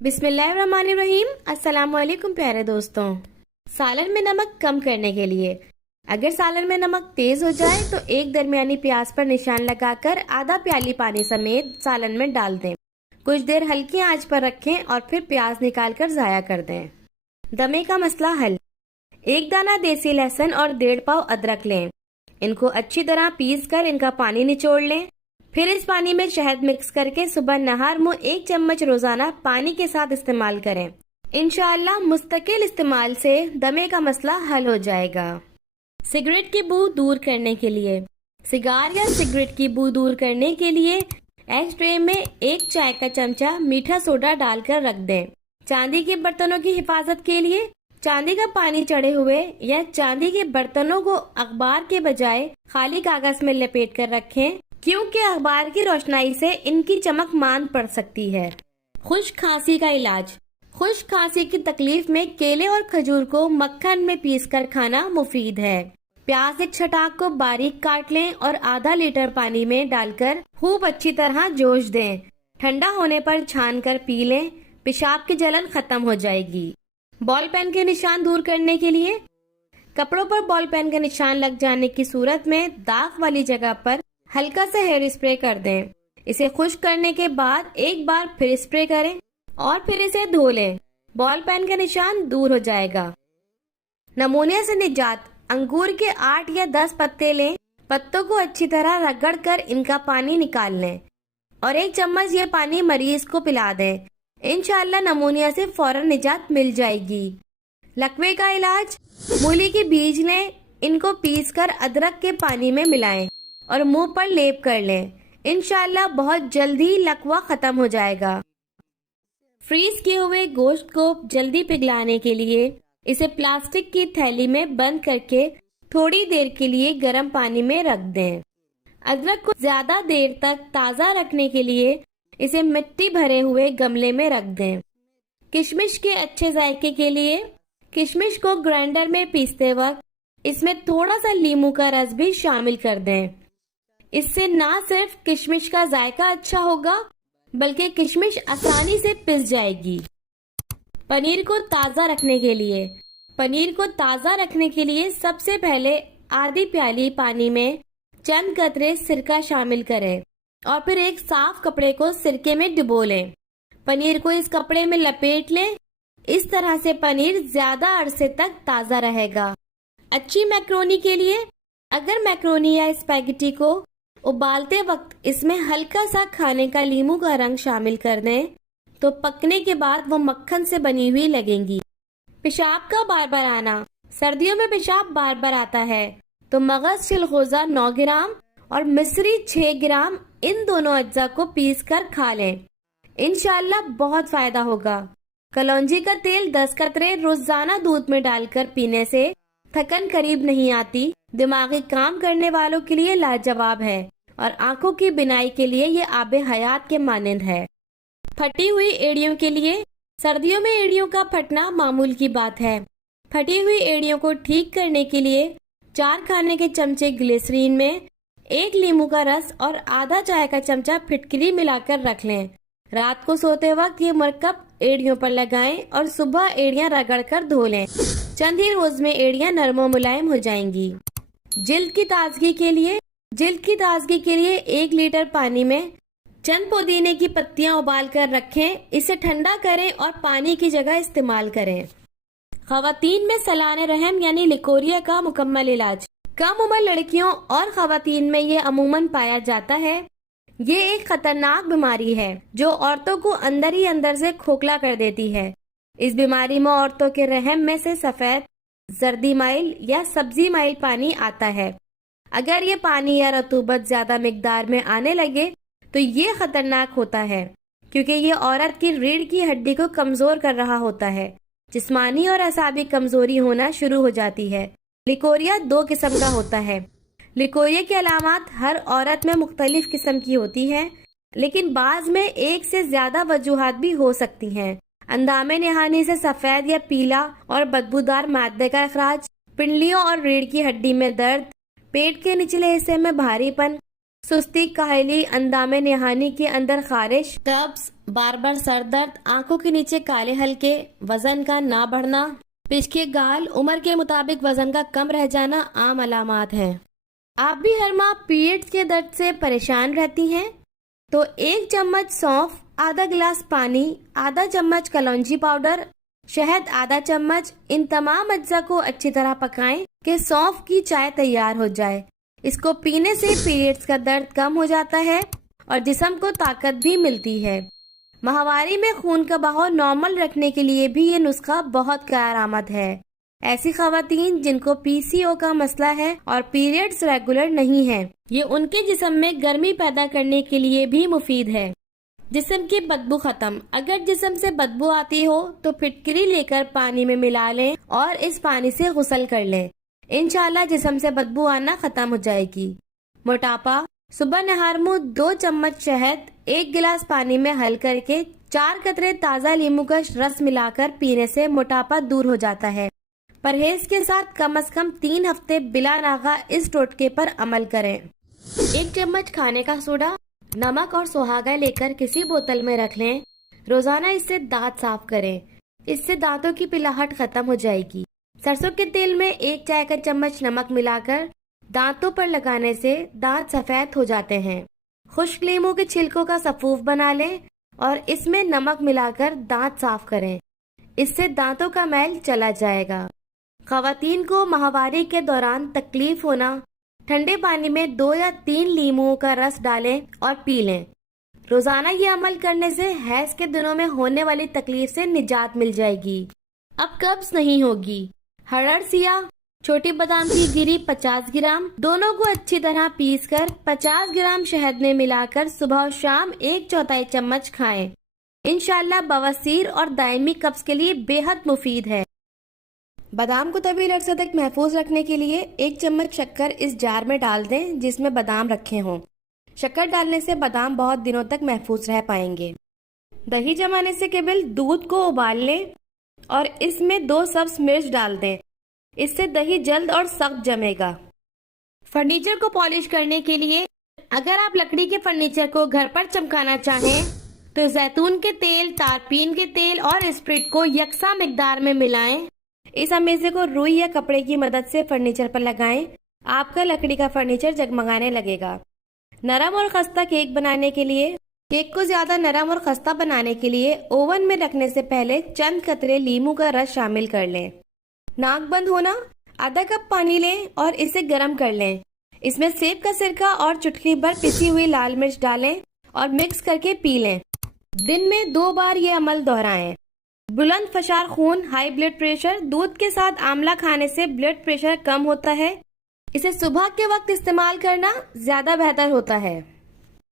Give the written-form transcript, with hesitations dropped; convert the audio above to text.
बिस्मिल्लाहिर्रहमानिर्रहीम। अस्सलाम वालेकुम प्यारे दोस्तों। सालन में नमक कम करने के लिए अगर सालन में नमक तेज हो जाए तो एक दरमियानी प्याज पर निशान लगाकर आधा प्याली पानी समेत सालन में डाल दें। कुछ देर हल्की आंच पर रखें और फिर प्याज निकालकर ज़ाया कर दें। दमे का मसला हल। एक दाना देसी लहसुन और 1.5 पाव अदरक लें। इनको अच्छी तरह पीस कर इनका पानी निचोड़ लें। फिर इस पानी में शहद मिक्स करके सुबह नहार मुंह 1 चम्मच रोजाना पानी के साथ इस्तेमाल करें। इंशाअल्लाह मुस्तकिल इस्तेमाल से दमे का मसला हल हो जाएगा। सिगरेट की बू दूर करने के लिए सिगार या सिगरेट की बू दूर करने के लिए एश ट्रे में 1 चाय का चमचा मीठा सोडा डालकर रख दें। चांदी के बर्तनों की हिफाजत के लिए चांदी का पानी चढ़े हुए या चांदी के बर्तनों को अखबार के बजाय खाली कागज में लपेट कर रखें, क्योंकि अखबार की रोशनाई से इनकी चमक मांद पड़ सकती है। खुश्क खांसी का इलाज। खुश्क खांसी की तकलीफ में केले और खजूर को मक्खन में पीसकर खाना मुफीद है। प्याज एक छटाक को बारीक काट लें और आधा लीटर पानी में डालकर खूब अच्छी तरह जोश दें। ठंडा होने पर छान कर पी लें। पेशाब की जलन खत्म हो जाएगी। बॉल पेन के निशान दूर करने के लिए कपड़ों पर बॉल पेन का निशान लग जाने की सूरत में दाग वाली जगह पर हल्का सा हेयर स्प्रे कर दें। इसे खुश्क करने के बाद एक बार फिर स्प्रे करें और फिर इसे धो लें। बॉल पेन का निशान दूर हो जाएगा। नमूनिया से निजात। अंगूर के 8 या 10 पत्ते लें। पत्तों को अच्छी तरह रगड़ कर इनका पानी निकाल लें और 1 चम्मच ये पानी मरीज को पिला दें। इंशाअल्लाह नमूनिया से फौरन निजात मिल जाएगी। लकवे का इलाज। मूली के बीज लें। इनको पीसकर अदरक के पानी में मिलाएं और मुंह पर लेप कर लें। इंशाअल्लाह बहुत जल्दी लकवा खत्म हो जाएगा। फ्रीज किए हुए गोश्त को जल्दी पिघलाने के लिए इसे प्लास्टिक की थैली में बंद करके थोड़ी देर के लिए गर्म पानी में रख दें। अदरक को ज्यादा देर तक ताज़ा रखने के लिए इसे मिट्टी भरे हुए गमले में रख दें। किशमिश के अच्छे जायके के लिए किशमिश को ग्राइंडर में पीसते वक्त इसमें थोड़ा सा नींबू का रस भी शामिल कर दें। इससे ना सिर्फ किशमिश का जायका अच्छा होगा बल्कि किशमिश आसानी से पिस जाएगी। पनीर को ताज़ा रखने के लिए सबसे पहले आधी प्याली पानी में चंद कतरे सिरका शामिल करें और फिर एक साफ कपड़े को सिरके में डुबो लें। पनीर को इस कपड़े में लपेट लें। इस तरह से पनीर ज्यादा अरसे तक ताज़ा रहेगा। अच्छी मैक्रोनी के लिए अगर मैक्रोनी या स्पैगेटी को उबालते वक्त इसमें हल्का सा खाने का नींबू का रंग शामिल कर दें तो पकने के बाद वो मक्खन से बनी हुई लगेंगी। पेशाब का बार बार आना। सर्दियों में पेशाब बार बार आता है तो मगज चिलगोजा 9 ग्राम और मिश्री 6 ग्राम इन दोनों अज्जा को पीस कर खा लें। इंशाअल्लाह बहुत फायदा होगा। कलौंजी का तेल 10 कतरे रोजाना दूध में डालकर पीने से थकन करीब नहीं आती। दिमागी काम करने वालों के लिए लाजवाब है और आंखों की बिनाई के लिए ये आबे हयात के मानंद है। फटी हुई एड़ियों के लिए सर्दियों में एड़ियों का फटना मामूल की बात है। फटी हुई एड़ियों को ठीक करने के लिए 4 खाने के चमचे ग्लिसरीन में 1 नींबू का रस और आधा चाय का चमचा फिटकरी मिलाकर रख लें। रात को सोते वक्त ये मरकब एड़ियों पर लगाएं और सुबह एड़ियां रगड़ कर धो लें। चंद ही रोज में एड़ियां नरम और मुलायम हो जाएंगी। जिल्द की ताजगी के लिए 1 लीटर पानी में चंद पुदीने की पत्तियां उबाल कर रखें। इसे ठंडा करें और पानी की जगह इस्तेमाल करें। खवातीन में सलाने रहम यानी लिकोरिया का मुकम्मल इलाज। कम उम्र लड़कियों और खवातीन में ये अमूमन पाया जाता है। ये एक खतरनाक बीमारी है जो औरतों को अंदर ही अंदर से खोखला कर देती है। इस बीमारी में औरतों के रहम में से सफेद जर्दी माइल या सब्जी माइल पानी आता है। अगर ये पानी या रतूबत ज्यादा मिकदार में आने लगे तो ये खतरनाक होता है, क्योंकि ये औरत की रीढ़ की हड्डी को कमजोर कर रहा होता है। जिस्मानी और असाबी कमजोरी होना शुरू हो जाती है। लिकोरिया 2 किस्म का होता है। लिकोरिया की अलामात हर औरत में मुख्तलिफ किस्म की होती है, लेकिन बाज में 1 से ज्यादा वजूहात भी हो सकती हैं। अंदामे निहानी से सफेद या पीला और बदबूदार मादे का अखराज, पिंडलियों और रीढ़ की हड्डी में दर्द, पेट के निचले हिस्से में भारीपन, سستی، کاہلی، اندام نہانی کے اندر خارش، قبض، بار بار سر درد، آنکھوں کے نیچے کالے ہلکے، وزن کا نہ بڑھنا، پچکے گال، عمر کے مطابق وزن کا کم رہ جانا عام علامات ہیں۔ آپ بھی ہر ماہ پیریڈز کے درد سے پریشان رہتی ہیں تو 1 چمچ سونف، آدھا گلاس پانی، آدھا چمچ کلونجی پاؤڈر، شہد آدھا چمچ، ان تمام اجزاء کو اچھی طرح پکائیں کہ سونف کی چائے تیار ہو جائے۔ اس کو پینے سے پیریڈز کا درد کم ہو جاتا ہے اور جسم کو طاقت بھی ملتی ہے۔ ماہواری میں خون کا بہاؤ نارمل رکھنے کے لیے بھی یہ نسخہ بہت کارآمد ہے۔ ایسی خواتین جن کو PCO کا مسئلہ ہے اور پیریڈز ریگولر نہیں ہیں، یہ ان کے جسم میں گرمی پیدا کرنے کے لیے بھی مفید ہے۔ جسم کی بدبو ختم، اگر جسم سے بدبو آتی ہو تو پھٹکری لے کر پانی میں ملا لیں اور اس پانی سے غسل کر لیں، انشاءاللہ جسم سے بدبو آنا ختم ہو جائے گی۔ موٹاپا، صبح نہار منہ 2 چمچ شہد 1 گلاس پانی میں حل کر کے 4 قطرے تازہ لیموں کا رس ملا کر پینے سے موٹاپا دور ہو جاتا ہے۔ پرہیز کے ساتھ کم از کم 3 ہفتے بلا ناغہ اس ٹوٹکے پر عمل کریں۔ 1 چمچ کھانے کا سوڈا، نمک اور سہاگا لے کر کسی بوتل میں رکھ لیں۔ روزانہ اس سے دانت صاف کریں، اس سے دانتوں کی پلاہٹ ختم ہو جائے گی۔ سرسوں کے تیل میں 1 چائے کا چمچ نمک ملا کر دانتوں پر لگانے سے دانت سفید ہو جاتے ہیں۔ خشک لیموں کے چھلکوں کا سفوف بنا لیں اور اس میں نمک ملا کر دانت صاف کریں، اس سے دانتوں کا میل چلا جائے گا۔ خواتین کو ماہواری کے دوران تکلیف ہونا، ٹھنڈے پانی میں 2 یا 3 لیموں کا رس ڈالیں اور پی لیں۔ روزانہ یہ عمل کرنے سے حیض کے دنوں میں ہونے والی تکلیف سے نجات مل جائے گی۔ اب قبض نہیں ہوگی۔ ہرڑ سیاہ، چھوٹی بادام کی گری 50 گرام، دونوں کو اچھی طرح پیس کر 50 گرام شہد میں ملا کر صبح و شام 1/4 چمچ کھائیں۔ انشاءاللہ بواسیر اور دائمی قبض کے لیے بے حد مفید ہے۔ بادام کو طویل عرصے تک محفوظ رکھنے کے لیے 1 چمچ شکر اس جار میں ڈال دیں جس میں بادام رکھے ہوں۔ شکر ڈالنے سے بادام بہت دنوں تک محفوظ رہ پائیں گے۔ دہی جمانے سے قبل دودھ کو ابال لیں اور اس میں 2 سبز مرچ ڈال دیں، اس سے دہی جلد اور سخت جمے گا۔ فرنیچر کو پالش کرنے کے لیے اگر آپ لکڑی کے فرنیچر کو گھر پر چمکانا چاہیں تو زیتون کے تیل، تارپین کے تیل اور اسپرٹ کو یکساں مقدار میں ملائیں۔ اس امیزے کو روئی یا کپڑے کی مدد سے فرنیچر پر لگائیں، آپ کا لکڑی کا فرنیچر جگمگانے لگے گا۔ نرم اور خستہ کیک بنانے کے لیے کیک کو زیادہ نرم اور خستہ بنانے کے لیے اوون میں رکھنے سے پہلے چند قطرے لیموں کا رس شامل کر لیں۔ ناک بند ہونا، آدھا کپ پانی لیں اور اسے گرم کر لیں، اس میں سیب کا سرکہ اور چٹکی بھر پسی ہوئی لال مرچ ڈالیں اور مکس کر کے پی لیں۔ دن میں 2 بار یہ عمل دہرائیں۔ بلند فشار خون، ہائی بلڈ پریشر، دودھ کے ساتھ آملہ کھانے سے بلڈ پریشر کم ہوتا ہے، اسے صبح کے وقت استعمال کرنا زیادہ بہتر ہوتا ہے۔